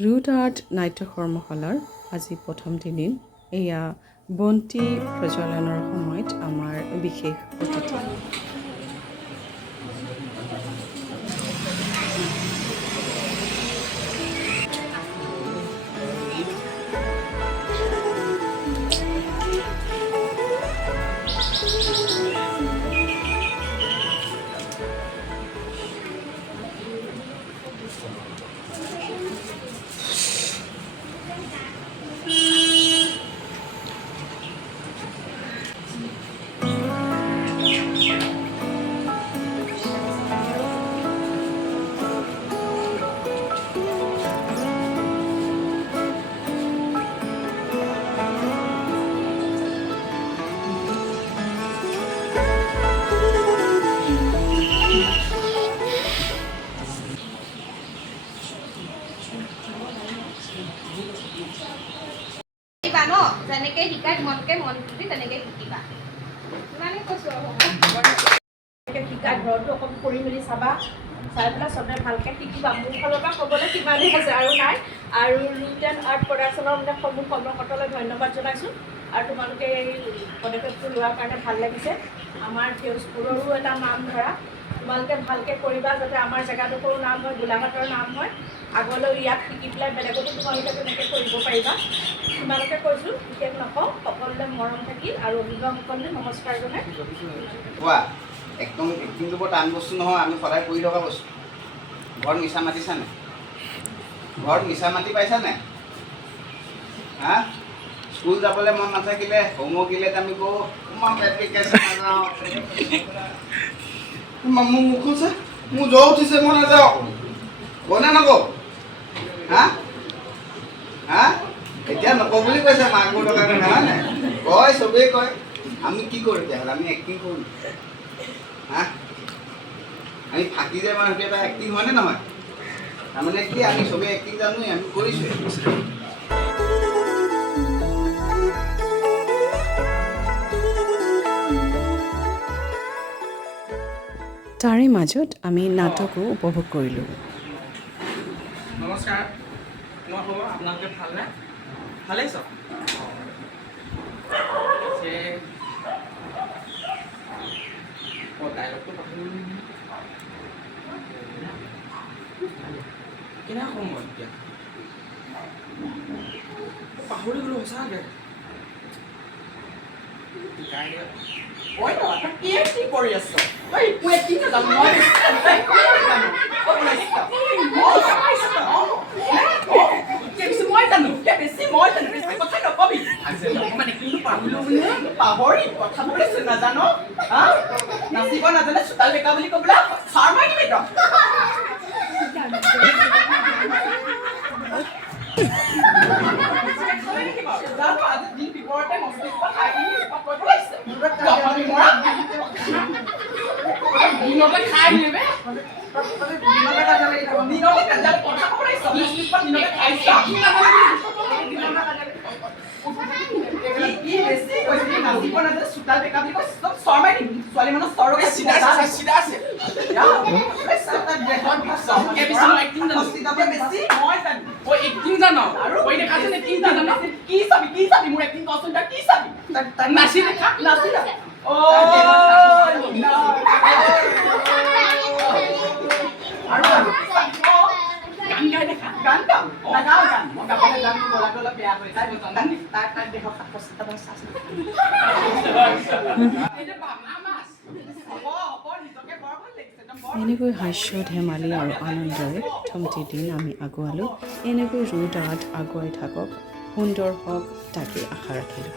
RootArt নাট্য কৰ্মশালাৰ আজি প্ৰথম দিন এয়া বন্তি প্ৰজ্বলনৰ সময়ত আমাৰ বিশেষ অতিথি যেনেকৈ শিকাই তোমালোকে মন দি তেনেকৈ শিকিবা ইমানে কৈছোঁ শিকাই ঘৰতো অকণ কৰি মেলি চাবা চাই পেলাই চবে ভালকৈ শিকিবা মোৰ ফালৰ পৰা ক'বলৈ কিমানেই আছে আৰু নাই আৰু RootArt প্ৰডাকশ্যনৰ মানে সমূহ কৰ্মকৰ্তালৈ ধন্যবাদ জনাইছোঁ আৰু তোমালোকে এই পদক্ষেপটো লোৱাৰ কাৰণে ভাল লাগিছে আমাৰ সেউজপুৰৰো এটা নাম ধৰা তোমালোকে ভালকৈ কৰিবা যাতে আমাৰ জেগাডোখৰো নাম হয় গোলাঘাটৰ নাম হয় আগলৈ ইয়াত শিকি পেলাই বেলেগতো তোমালোকে তেনেকৈ কৰিব পাৰিবা তোমালোকে কৈছোঁ বিশেষ নকওঁ সকলোলৈ মৰম থাকিল আৰু অভিভাৱকসকললৈ নমস্কাৰ জনাই কোৱা একদম এক্টিংটো বৰ টান বস্তু নহয় আমি সদায় কৰি থকা বস্তু ঘৰত মিছা মাতিছা নাই ঘৰত মিছা মাতি পাইছা নাই হা স্কুল যাবলৈ মন নাথাকিলে হোমৱৰ্ক আমি কওঁ মই প্ৰেক্টিকেল নাযাওঁ মোৰ মুখ হৈছে মোৰ জ্বৰ উঠিছে মই নাযাওঁ কনে নকওঁ হা হা এতিয়া নকওঁ বুলি কৈছে মাক টকাৰ কাৰণে হয় নাই কয় চবেই কয় আমি কি কৰোঁ তেতিয়াহ'লে আমি এক্টিং কৰোঁ হা আমি ফাঁকি যায় মানে সেইটো এটা এক্টিং হয়নে নহয় তাৰমানে কি আমি চবেই এক্টিং জানোৱেই আমি কৰিছোঁ তাৰে মাজত আমি নাটকো উপভোগ কৰিলোঁ নমস্কাৰ মই হ'ব আপোনালোকে ভালনে ভালেই চব ডাইলগটো কেনে সময় এতিয়া পাহৰি গ'লো সঁচাকৈ কি কৰি আছ পাহৰি কথাবোৰ নাজানো নাচিব নাজানে চোতাল বেকা বুলি ক'বলৈ চাৰ মাৰি দিবি চোতাল বেকা বুলি কৈ চৰ মাৰি দিম ছোৱালী মানুহ চৰকে চিধা আছে এনেকৈ হাস্য ধেমালি আৰু আনন্দৰে প্ৰথমটি দিন আমি আগুৱালোঁ এনেকৈ RootArt আগুৱাই থাকক সুন্দৰ হওক তাকে আশা ৰাখিলোঁ